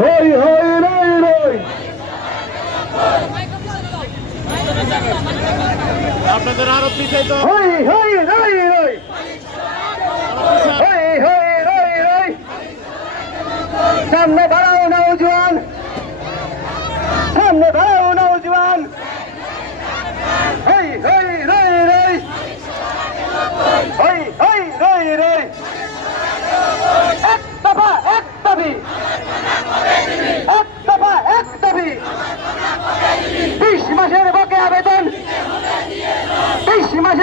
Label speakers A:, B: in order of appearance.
A: হই হই রই রই। আপনাদের আরও পিছাই তো হই হই রই রই। হই হই রই রই। সামনে বাড়া বিশ মাসের বকে আবেদন বিশ মাসের